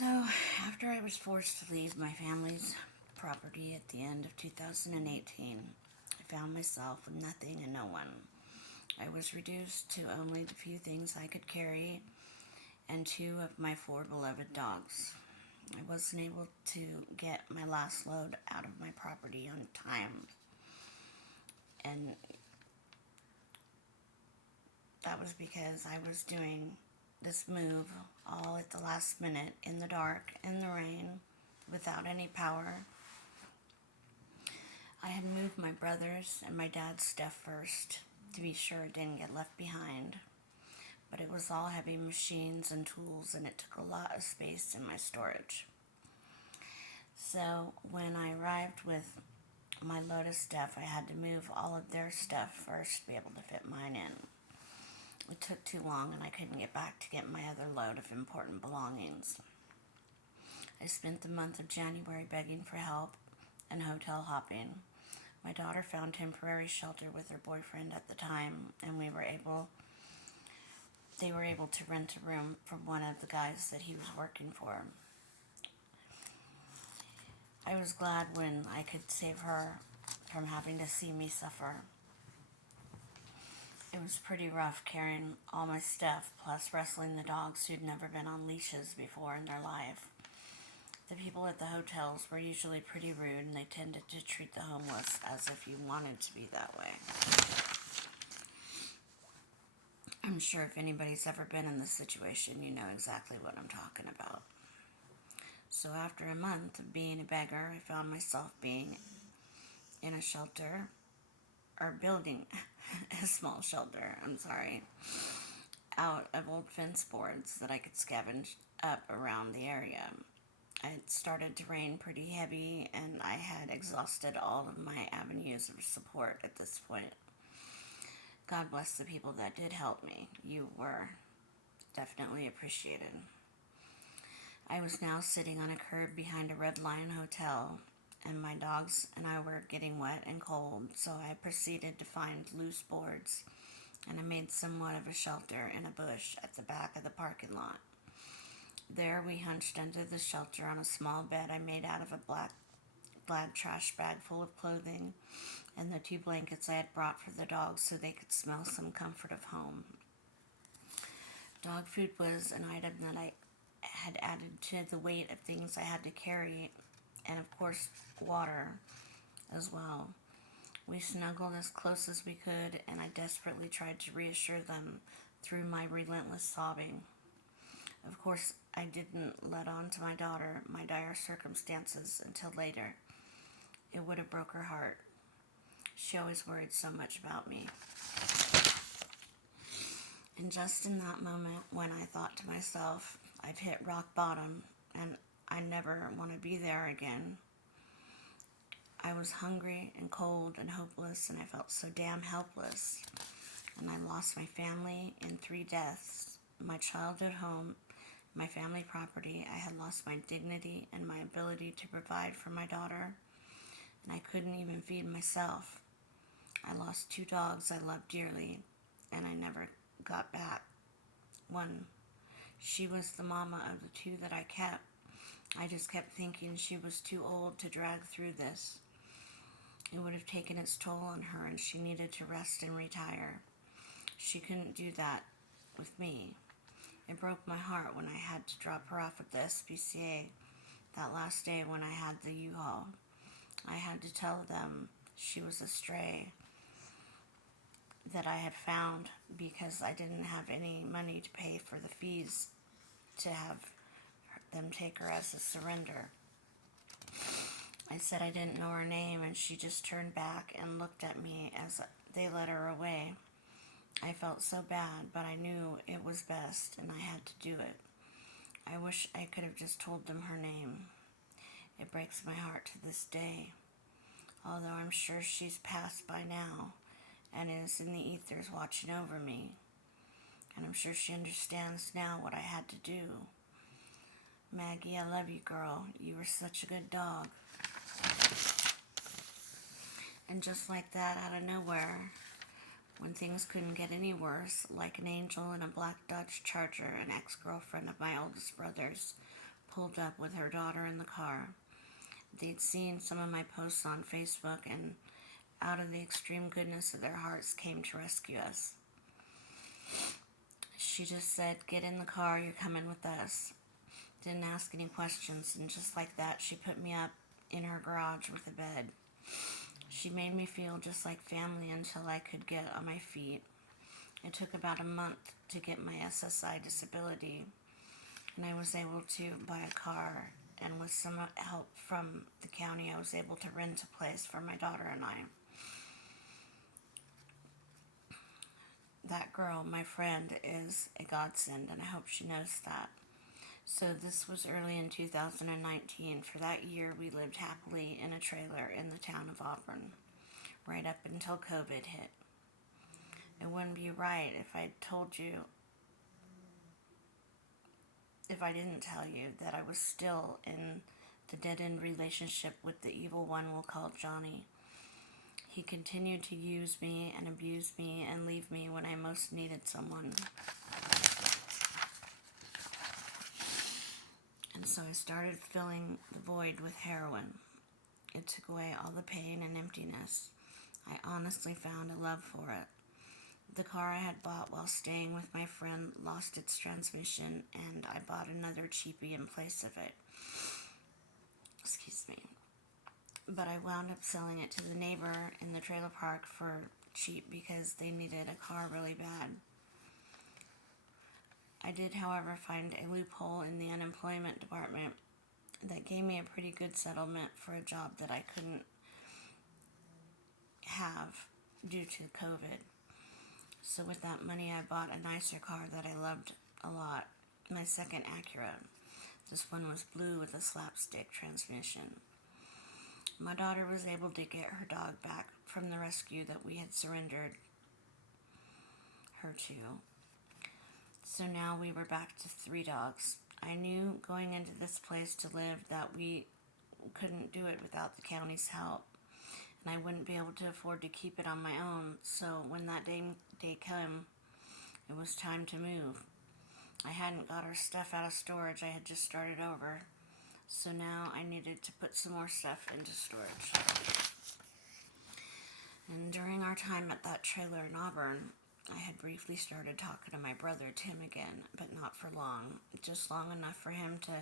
So, after I was forced to leave my family's property at the end of 2018, I found myself with nothing and no one. I was reduced to only the few things I could carry and two of my four beloved dogs. I wasn't able to get my last load out of my property on time, and that was because I was doing this move all at the last minute, in the dark, in the rain, without any power. I had moved my brother's and my dad's stuff first to be sure it didn't get left behind, but it was all heavy machines and tools, and it took a lot of space in my storage. So when I arrived with my load of stuff, I had to move all of their stuff first to be able to fit mine in. It took too long, and I couldn't get back to get my other load of important belongings. I spent the month of January begging for help and hotel hopping. My daughter found temporary shelter with her boyfriend at the time, and they were able to rent a room from one of the guys that he was working for. I was glad when I could save her from having to see me suffer. It was pretty rough carrying all my stuff, plus wrestling the dogs who'd never been on leashes before in their life. The people at the hotels were usually pretty rude, and they tended to treat the homeless as if you wanted to be that way. I'm sure if anybody's ever been in this situation, you know exactly what I'm talking about. So after a month of being a beggar, I found myself being in a shelter, or building a small shelter, out of old fence boards that I could scavenge up around the area. It started to rain pretty heavy, and I had exhausted all of my avenues of support at this point. God bless the people that did help me. You were definitely appreciated. I was now sitting on a curb behind a Red Lion hotel, and my dogs and I were getting wet and cold, so I proceeded to find loose boards, and I made somewhat of a shelter in a bush at the back of the parking lot. There we hunched under the shelter on a small bed I made out of a black Glad trash bag full of clothing and the two blankets I had brought for the dogs so they could smell some comfort of home. Dog food was an item that I had added to the weight of things I had to carry, and of course water as well. We snuggled as close as we could, and I desperately tried to reassure them through my relentless sobbing. Of course, I didn't let on to my daughter my dire circumstances until later. It would have broke her heart. She always worried so much about me. And just in that moment when I thought to myself, I've hit rock bottom and I never want to be there again, I was hungry and cold and hopeless, and I felt so damn helpless. And I lost my family in 3 deaths, my childhood home, my family property. I had lost my dignity and my ability to provide for my daughter, and I couldn't even feed myself. I lost 2 dogs I loved dearly, and I never got back one. She was the mama of the 2 that I kept. I just kept thinking she was too old to drag through this. It would have taken its toll on her, and she needed to rest and retire. She couldn't do that with me. It broke my heart when I had to drop her off at the SPCA that last day when I had the U-Haul. I had to tell them she was a stray that I had found because I didn't have any money to pay for the fees to have them take her as a surrender. I said I didn't know her name, and she just turned back and looked at me as they led her away. I felt so bad, but I knew it was best, and I had to do it. I wish I could have just told them her name. It breaks my heart to this day, although I'm sure she's passed by now and is in the ethers watching over me. And I'm sure she understands now what I had to do. Maggie, I love you, girl. You were such a good dog. And just like that, out of nowhere, when things couldn't get any worse, like an angel in a black Dodge Charger, an ex-girlfriend of my oldest brother's pulled up with her daughter in the car. They'd seen some of my posts on Facebook and out of the extreme goodness of their hearts came to rescue us. She just said, "Get in the car, you're coming with us." Didn't ask any questions, and just like that, she put me up in her garage with a bed. She made me feel just like family until I could get on my feet. It took about a month to get my SSI disability, and I was able to buy a car, and with some help from the county, I was able to rent a place for my daughter and I. That girl, my friend, is a godsend, and I hope she knows that. So this was early in 2019. For that year, we lived happily in a trailer in the town of Auburn, right up until COVID hit. It wouldn't be right if I told you, if I didn't tell you that I was still in the dead-end relationship with the evil one we'll call Johnny. He continued to use me and abuse me and leave me when I most needed someone. And so I started filling the void with heroin. It took away all the pain and emptiness. I honestly found a love for it. The car I had bought while staying with my friend lost its transmission, and I bought another cheapie in place of it. Excuse me. But I wound up selling it to the neighbor in the trailer park for cheap because they needed a car really bad. I did, however, find a loophole in the unemployment department that gave me a pretty good settlement for a job that I couldn't have due to COVID. So with that money, I bought a nicer car that I loved a lot, my second Acura. This one was blue with a slapstick transmission. My daughter was able to get her dog back from the rescue that we had surrendered her to. So now we were back to 3 dogs. I knew going into this place to live that we couldn't do it without the county's help, and I wouldn't be able to afford to keep it on my own. So when that day came, it was time to move. I hadn't got our stuff out of storage. I had just started over. So now I needed to put some more stuff into storage. And during our time at that trailer in Auburn, I had briefly started talking to my brother Tim again, but not for long. Just long enough for him to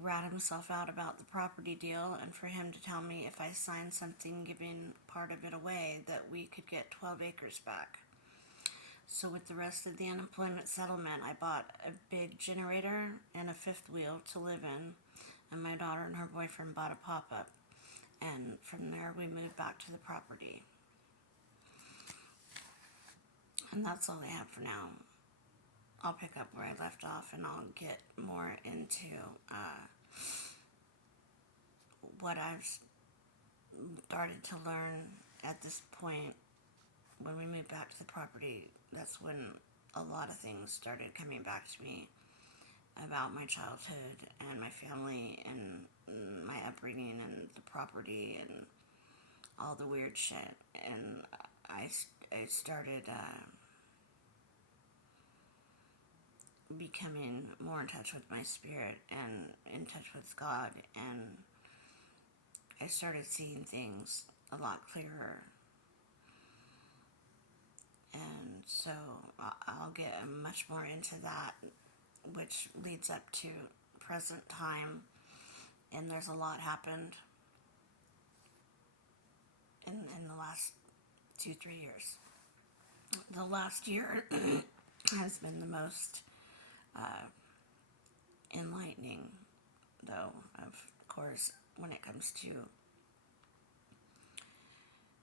rat himself out about the property deal and for him to tell me if I signed something giving part of it away that we could get 12 acres back. So with the rest of the unemployment settlement, I bought a big generator and a 5th wheel to live in, and my daughter and her boyfriend bought a pop-up, and from there we moved back to the property. And that's all I have for now. I'll pick up where I left off, and I'll get more into what I've started to learn at this point. When we moved back to the property, that's when a lot of things started coming back to me about my childhood and my family and my upbringing and the property and all the weird shit. And I started becoming more in touch with my spirit and in touch with God, and I started seeing things a lot clearer. And so I'll get much more into that, which leads up to present time, and there's a lot happened in the last 2-3 years. The last year has been the most enlightening, though, of course, when it comes to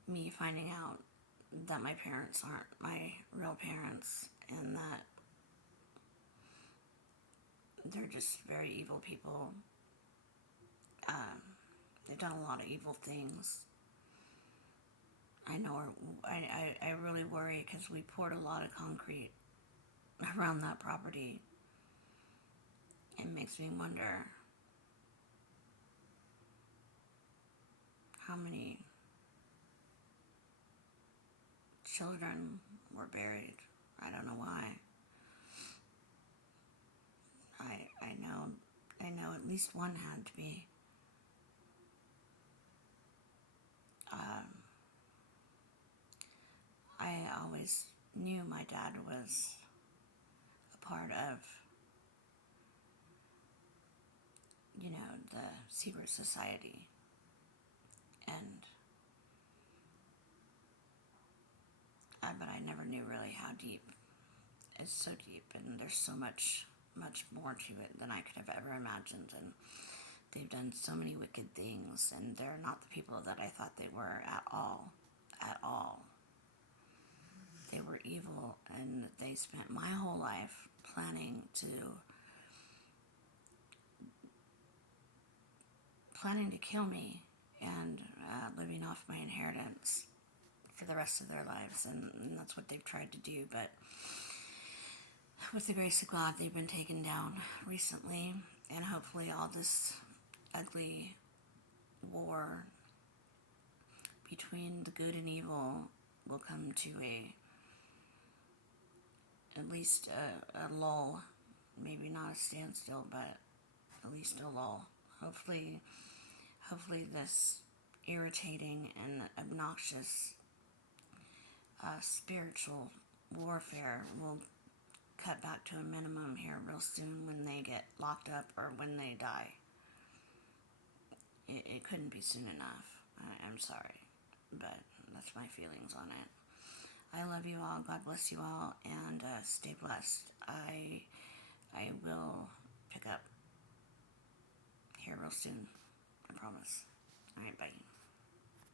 me finding out that my parents aren't my real parents, and that they're just very evil people. They've done a lot of evil things. I know, I really worry because we poured a lot of concrete around that property. It makes me wonder how many children were buried. I don't know why. I know least one had to be. I always knew my dad was a part of, the secret society. And, but I never knew really how deep. It's so deep, and there's so much more to it than I could have ever imagined. And they've done so many wicked things, and they're not the people that I thought they were at all. At all. They were evil, and they spent my whole life planning to kill me and living off my inheritance for the rest of their lives, and that's what they've tried to do. But with the grace of God, they've been taken down recently, and hopefully all this ugly war between the good and evil will come to at least a lull. Maybe not a standstill, but at least a lull. Hopefully this irritating and obnoxious spiritual warfare will cut back to a minimum here real soon when they get locked up or when they die. It couldn't be soon enough. I'm sorry, but that's my feelings on it. I love you all. God bless you all, and stay blessed. I will pick up here real soon. I promise. All right, bye.